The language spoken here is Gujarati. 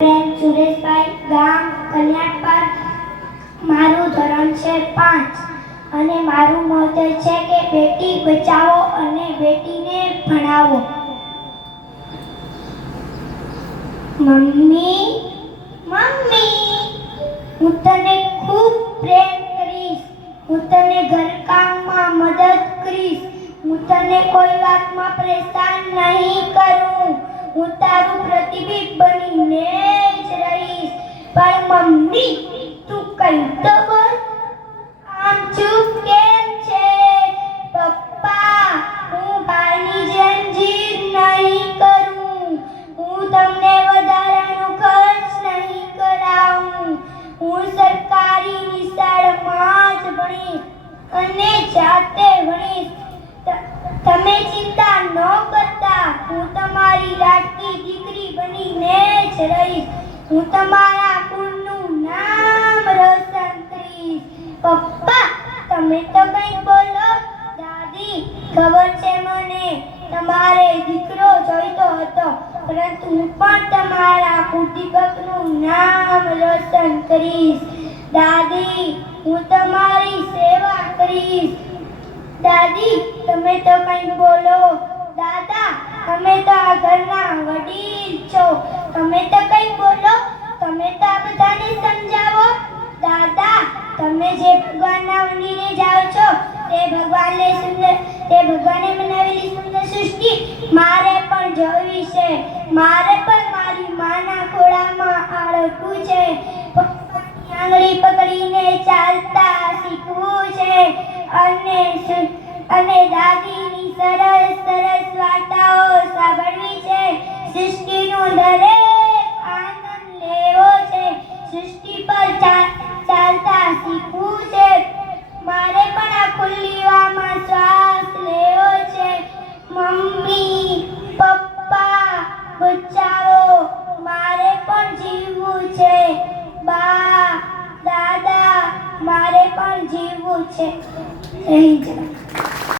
સુરેશભાઈ ગામ કલ્યાણપર મારું ધોરણ છે પાંચ. અને મારું મોટે છે કે બેટી બચાવો અને બેટીને ભણાવો. મમ્મી મમ્મી, હું તને ખૂબ પ્રેમ કરીશ. હું તને ઘરકામમાં મદદ કરીશ. હું તને કોઈ વાતમાં પરેશાન નહીં કરું. હું તારું પ્રતિબિંબ મમ્મી, તું કઈ તો બોલ. આમ ચૂપ કેમ છે? પપ્પા, હું ભાઈની જેમ જીદ નહીં કરું. હું તમને વધારાનો ખર્ચ નહીં કરાવું. હું સરકારી નિશાળમાં જ ભણીશ અને જાતે ભણીશ. તમે ચિંતા ન કરતા. હું તમારી લાડકી દીકરી બનીને જ રહીશ. હું તમારા ખબર છે મને? તમારે દીકરો જોઈતો હતો, પરંતુ હું પણ તમારા કુટીબકનું નામ રોશન કરીશ. દાદી, હું તમારી સેવા કરીશ. દાદી, તમે તો કંઈ બોલો. દાદા, તમે તો આ ઘરના વડીલ છો. તમે તો કંઈ બોલો. તમે તો આ બધાને સમજાવો. દાદા, તમે જે ભગવાનના મંદિરે જાઓ છો તે ભગવાનને સુંદર તે ભગવાને બનાવેલી સુંદર સૃષ્ટિ મારે પણ જોવી છે. મારે પણ મારી માના ખોળામાં આળકવું છે. આંગળી પકડીને ચાલતા શીખવું છે. અને અને દાદીની સરસ સરસ વાર્તાઓ বলছে